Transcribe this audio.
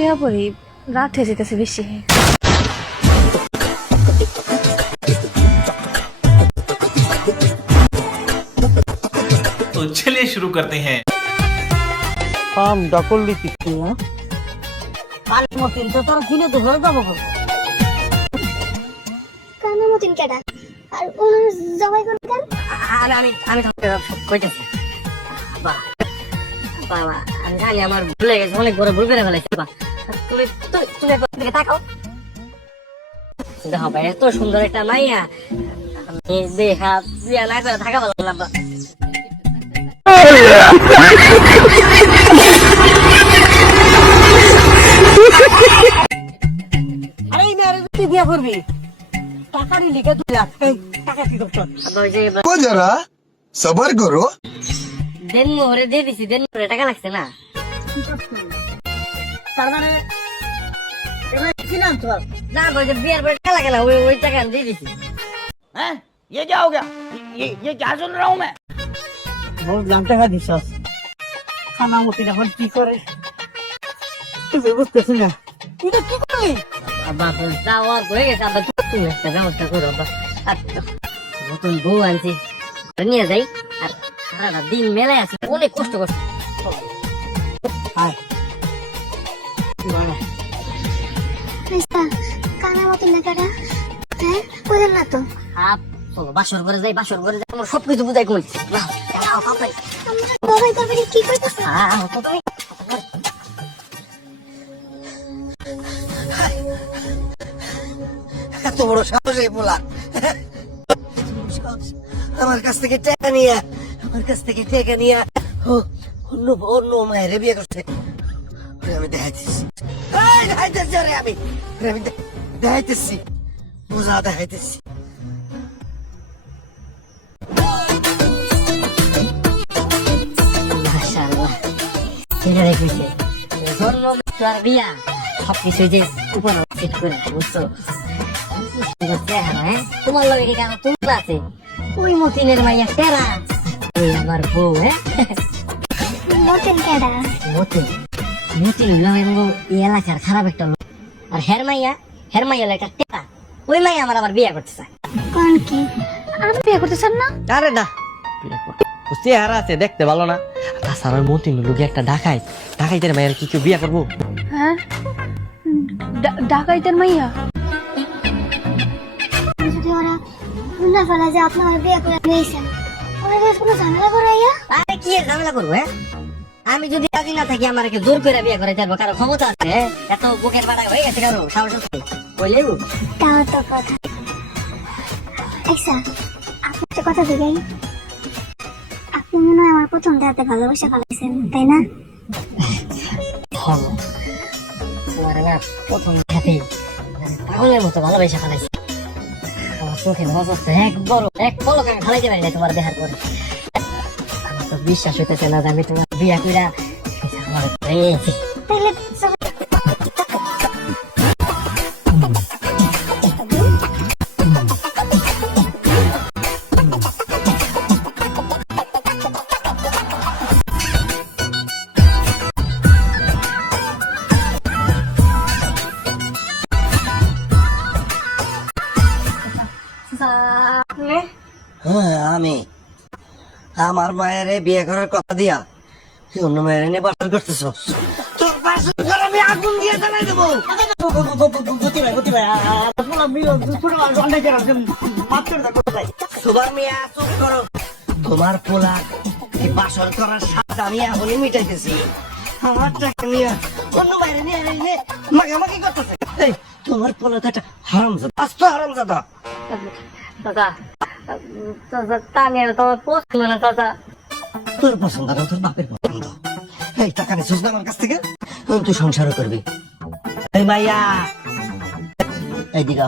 শুয়ে পড়ি, রাত হয়ে যেতেছে বেশি। तो चलिए शुरू करते हैं। আম ডাকলি কি না কানে মতিন তো তোর দিনে তো ঘরে যাবো কানে মতিন কেডা আর ওর জবাই করে কেন? আমি আমি আমি তোকে কইতেছি বাবা আমি জানি আমার ভুলে গেছে, অনেক বড় ভুল করে ফেলেছি। তুমি তুমি দিকে তাকাও, দেখো ভাই এত সুন্দর একটা মাইয়া, আমি দেখা বিয়া না করে থাকা ভালো না। আরে মেরে তুই বিয়া করবি, টাকা নিলি কে? 2 লাখ টাকা কি করছ? को जरा सबर करो। দেন মোহরে দিয়ে দিছি, দেন মোহরে টাকা লাগছে না। তার মানে এবার কি নাম তোর? না ওই যে বিয়ার পরে টাকা লাগে না, ওই টাকা আমি দিয়ে দিছি। হ্যাঁ ये क्या हो गया? ये क्या सुन रहा हूँ मैं? बहुत जानते हैं दिशास खाना मुझे এখন কি করে তুই বুঝতেছিস না এটা কি করলি? আব্বা তো যাওয়া হয়ে গেছে, আব্বা তুমি একটা ব্যবস্থা করো আব্বা। আচ্ছা নতুন বউ আনছি, নিয়ে যাই। আর সারাটা দিন মেলায় আছে, অনেক কষ্ট করছি। আয় আচ্ছা কানে মতিন না কেডা? হ্যাঁ বুঝেন না তো? আপ চলো বাসর ঘরে যাই, বাসর ঘরে যাই, আমার সবকিছু বুঝাই কই না। আমরা জবাই করবে কি কইতাছ? তুমি এত বড় সাহস এই বলা আমার কাছ থেকে টাকা নিয়ে অন্য অন্য মায়ের বিয়ে করছে। আমি দেখাইতেছি আমি দেখাইতেছি বুঝা দেখাইতেছি। মাশাআল্লাহ এটা দেখেছে জন্ম মৃত্যু আর বিয়া সবকিছু যে উপর সেট করে বুঝছো? হ্যাঁ তোমার লগে কি কেন তুমি আছে ওই মতিনের মাইয়া তেরা, ওই আমার বউ। হ্যাঁ মতিন কেডা? মতিন মতিন হলো এই এলাকার খারাপ একটা লোক, আর হের মাইয়া একটা তেরা, ওই মাইয়া আমার আবার বিয়া করতে চায়। কোন কি? আমি বিয়ে করতে চান না? আরে না চেহারা আছে দেখতে ভালো না, তাছাড়া মতিন লোকে একটা ডাকাইতের মায়ের কি কেউ বিয়া করবো? হ্যাঁ ডাকাইতের মাইয়া? যদি ওরা না ফেলা যে আপনার বিয়ে করে নিয়েছেন, ওরা বেশ কোনো ঝামেলা করাইয়া? আরে কি এর ঝামেলা করবো? হ্যাঁ আমি যদি রাজি না থাকি আমার জোর করে বিয়ে করে যাবো, কারো ক্ষমতা আছে? এত বুকের বাড়া হয়ে গেছে কারো সাহস আছে বললেও? তাও তো কথা। আচ্ছা আপনি একটা কথা দিলেন, আপনি মনে হয় আমার প্রথম রাতে ভালোবাসা ফেলাইছেন তাই না? তোমার না প্রথম সাথে পাগলের মতো ভালোবাসা ফেলাইছি, আমার চোখে নজরটা এক পলক আমি ফেলাইতে পারি না তোমার দেখার পরে। আমার তো বিশ্বাস হইতেছে না যে আমি তোমার বিয়া কইরা আমার পেয়েছি। তাহলে হ্যাঁ আমি আমার মায়ের বিয়ে করার কথা দিয়া অন্য মায়ের নিয়ে বাসন করতেছ, তোর বাসন করে আমি আগুন দিয়ে জ্বালাই দেবো। তোমার পোলা বাসন করার স্বাদ আমি এখনই মিটাইতেছি, আমার টাকা নিয়ে অন্য বাইরে নিয়ে মাগামাগি করতেছে। তোমার পোলা তো একটা হারামজাদা, আস্ত হারামজাদা। দাদা তা নিয়ে তোমার পছন্দ না দাদা? তোর পছন্দ না, তোর বাপের পছন্দ। এই টাকা নিছিস না আমার কাছ থেকে, তুই সংসারও করবি। এই মাইয়া এইদিকে